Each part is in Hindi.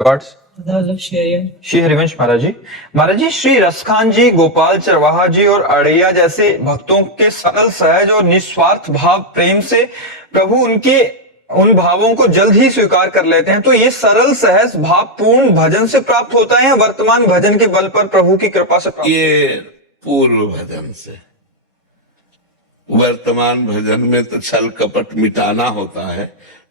Gods. श्री हरिवंश महाराज जी श्री रसखान जी, गोपाल चरवाहा जी और अड़ैया जैसे भक्तों के सरल सहज और निस्वार्थ भाव प्रेम से प्रभु उनके उन भावों को जल्द ही स्वीकार कर लेते हैं। तो ये सरल सहज भाव पूर्ण भजन से प्राप्त होता है या वर्तमान भजन के बल पर प्रभु की कृपा से प्राप्त? ये पूर्व भजन से। वर्तमान भजन में तो छल कपट मिटाना होता है।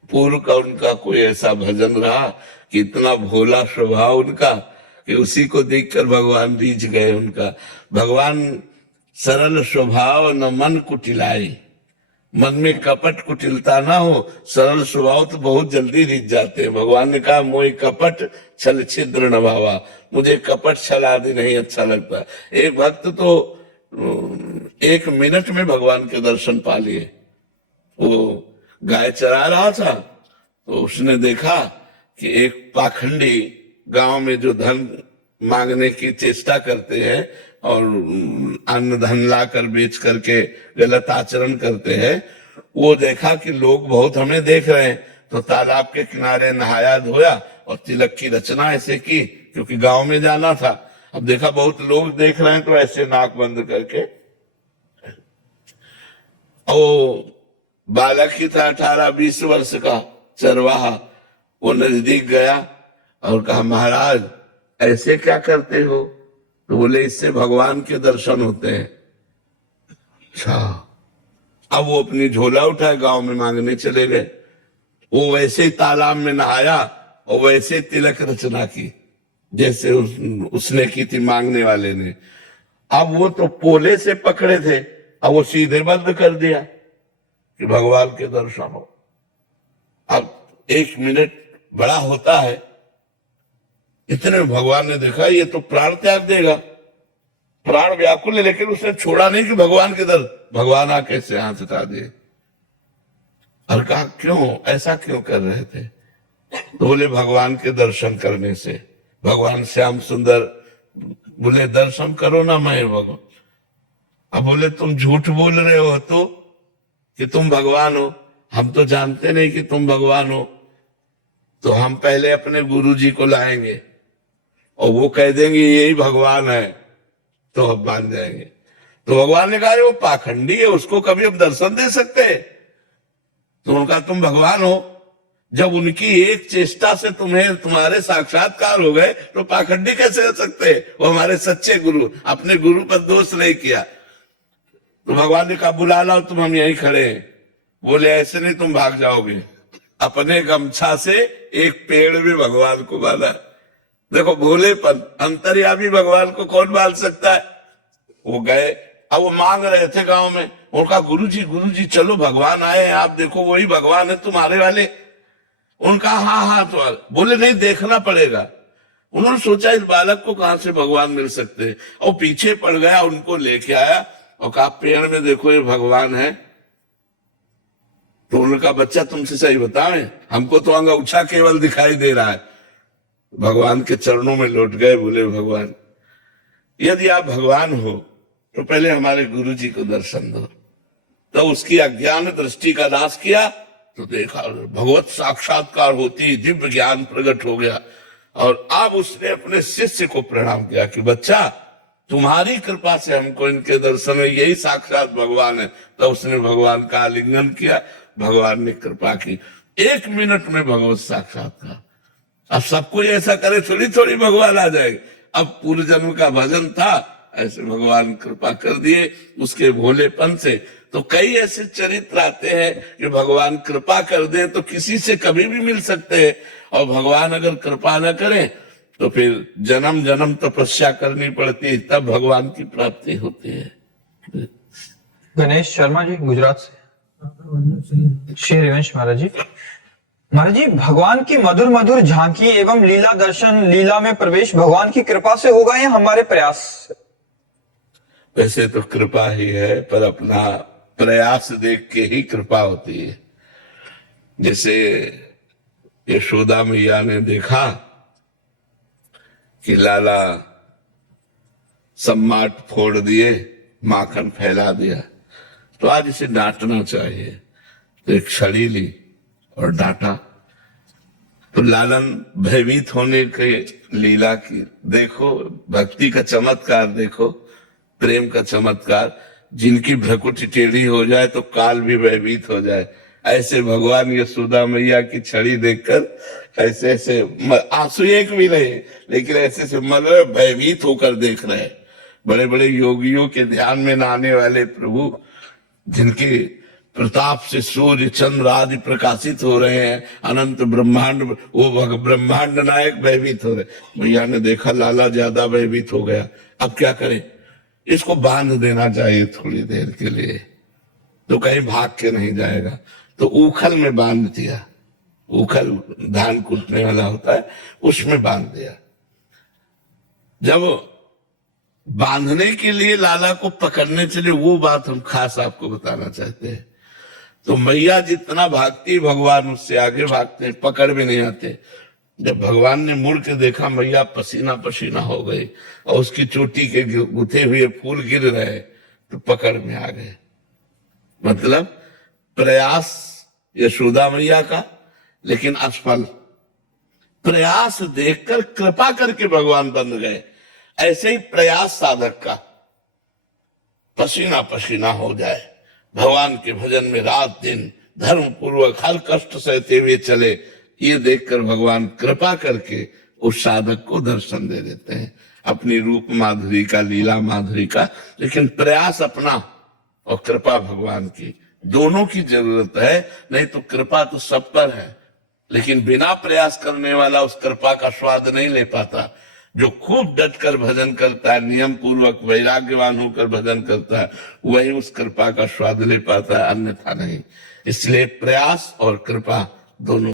पूर्व का उनका कोई ऐसा भजन रहा कि इतना भोला स्वभाव उनका कि उसी को देखकर भगवान रीझ गए। उनका भगवान सरल स्वभाव न मन कुटिलाई, मन में कपट कुटिलता ना हो, सरल स्वभाव तो बहुत जल्दी रीझ जाते हैं। भगवान ने कहा मोहि कपट छल छिद्र न भावा, मुझे कपट छल आदि नहीं अच्छा लगता। एक भक्त तो 1 मिनट में भगवान के दर्शन पा लिए। वो गाय चरा रहा था तो उसने देखा कि एक पाखंडी गांव में जो धन मांगने की चेष्टा करते हैं और अन्न धन ला कर बेच करके गलत आचरण करते हैं, वो देखा कि लोग बहुत हमें देख रहे हैं तो तालाब के किनारे नहाया धोया और तिलक की रचना ऐसे की, क्योंकि गांव में जाना था। अब देखा बहुत लोग देख रहे हैं तो ऐसे नाक बंद करके। ओ बालक ही था 18-20 वर्ष का चरवाहा, वो नजदीक गया और कहा महाराज ऐसे क्या करते हो? तो बोले इससे भगवान के दर्शन होते हैं। अच्छा। अब वो अपनी झोला उठाए गांव में मांगने चले गए। वो वैसे ही तालाब में नहाया और वैसे तिलक रचना की जैसे उसने की थी मांगने वाले ने। अब वो तो पोले से पकड़े थे, अब वो सीधे बंद कर दिया कि भगवान के दर्शन हो। अब 1 मिनट बड़ा होता है, इतने में भगवान ने देखा ये तो प्राण त्याग देगा, प्राण व्याकुल है, लेकिन उसने छोड़ा नहीं कि भगवान के दर। भगवान आके ऐसे हाथ हटा दिए और कहा क्यों ऐसा क्यों कर रहे थे? तो बोले भगवान के दर्शन करने से। भगवान श्याम सुंदर बोले दर्शन करो ना मैं भगवान। अब बोले तुम झूठ बोल रहे हो तो कि तुम भगवान हो, हम तो जानते नहीं कि तुम भगवान हो। तो हम पहले अपने गुरुजी को लाएंगे और वो कह देंगे यही भगवान है तो हम मान जाएंगे। तो भगवान ने कहा वो पाखंडी है, उसको कभी हम दर्शन दे सकते हैं? तो उनका तुम भगवान हो, जब उनकी एक चेष्टा से तुम्हारे साक्षात्कार हो गए तो पाखंडी कैसे हो सकते? वो हमारे सच्चे गुरु, अपने गुरु पर दोष नहीं किया। तो भगवान ने कहा बुला लाओ, तुम हम यहीं खड़े हैं। बोले ऐसे नहीं, तुम भाग जाओगे। अपने गमछा से एक पेड़ में भगवान को बांधा। देखो भोलेपन, अंतर्यामी भगवान को कौन बांध सकता है? वो गए, अब वो मांग रहे थे गांव में। उनका गुरुजी चलो भगवान आए हैं, आप देखो वही भगवान है तुम्हारे वाले। उनका हाँ तो बोले नहीं देखना पड़ेगा। उन्होंने सोचा इस बालक को कहां से भगवान मिल सकते हैं, और पीछे पड़ गया, उनको लेके आया और कहा पेड़ में देखो ये भगवान है। तो उनका बच्चा तुमसे सही बताएं, हमको तो अंगूठा केवल दिखाई दे रहा है। भगवान के चरणों में लौट गए, बोले भगवान यदि आप भगवान हो तो पहले हमारे गुरुजी को दर्शन दो। तो उसकी अज्ञान दृष्टि का नाश किया तो देखा भगवत साक्षात्कार होती, दिव्य ज्ञान प्रकट हो गया। और अब उसने अपने शिष्य को प्रणाम किया कि बच्चा तुम्हारी कृपा से हमको इनके दर्शन में यही साक्षात भगवान है। तो उसने भगवान का आलिंगन किया, भगवान ने कृपा की। 1 मिनट में भगवत साक्षात्कार। अब सबको ऐसा करे थोड़ी भगवान आ जाएगा। अब पूर्व जन्म का भजन था, ऐसे भगवान कृपा कर दिए उसके भोलेपन से। तो कई ऐसे चरित्र आते हैं कि भगवान कृपा कर दे तो किसी से कभी भी मिल सकते हैं, और भगवान अगर कृपा न करें तो फिर जन्म जन्म तपस्या करनी पड़ती है, तब भगवान की प्राप्ति होती है। गणेश शर्मा जी गुजरात से। श्री हरिवंश महाराज जी भगवान की मधुर मधुर झांकी एवं लीला दर्शन, लीला में प्रवेश भगवान की कृपा से होगा या हमारे प्रयास से? वैसे तो कृपा ही है, पर अपना प्रयास देख के ही कृपा होती है। जैसे यशोदा मैया ने देखा कि लाला सम्माट फोड़ दिए, माखन फैला दिया, तो आज इसे डांटना चाहिए। तो एक छड़ी ली और डांटा। तो लालन भयभीत होने के लीला की देखो, भक्ति का चमत्कार देखो, प्रेम का चमत्कार। जिनकी भ्रकुटी टेढ़ी हो जाए तो काल भी भयभीत हो जाए, ऐसे भगवान यशोदा मैया की छड़ी देखकर ऐसे ऐसे आंसू एक भी नहीं, लेकिन ऐसे ऐसे मतलब भयभीत होकर देख रहे हैं। बड़े बड़े योगियों के ध्यान में न आने वाले प्रभु, जिनके प्रताप से सूर्य चंद्र आदि प्रकाशित हो रहे हैं, अनंत ब्रह्मांड, वो ब्रह्मांड नायक भयभीत हो रहे। मैया ने देखा लाला ज्यादा भयभीत हो गया, अब क्या करें, इसको बांध देना चाहिए थोड़ी देर के लिए, तो कहीं भाग के नहीं जाएगा। तो उखल में बांध दिया, उखल धान कूटने वाला होता है, उसमें बांध दिया। जब बांधने के लिए लाला को पकड़ने चले, वो बात हम खास आपको बताना चाहते हैं। तो मैया जितना भागती भगवान उससे आगे भागते हैं, पकड़ भी नहीं आते। जब भगवान ने मुड़ के देखा मैया पसीना पसीना हो गई और उसकी चोटी के गुथे हुए फूल गिर रहे, तो पकड़ में आ गए। मतलब प्रयास यशोदा मैया का, लेकिन असफल। प्रयास देखकर कृपा करके भगवान बन गए। ऐसे ही प्रयास साधक का पसीना पसीना हो जाए, भगवान के भजन में रात दिन धर्म पूर्वक हर कष्ट सहते हुए चले, ये देखकर भगवान कृपा करके उस साधक को दर्शन दे देते हैं, अपनी रूप माधुरी का, लीला माधुरी का। लेकिन प्रयास अपना और कृपा भगवान की, दोनों की जरूरत है। नहीं तो कृपा तो सब पर है, लेकिन बिना प्रयास करने वाला उस कृपा का स्वाद नहीं ले पाता। जो खूब डटकर भजन करता है, नियम पूर्वक वैराग्यवान होकर भजन करता है, वही उस कृपा का स्वाद ले पाता है, अन्यथा नहीं। इसलिए प्रयास और कृपा दोनों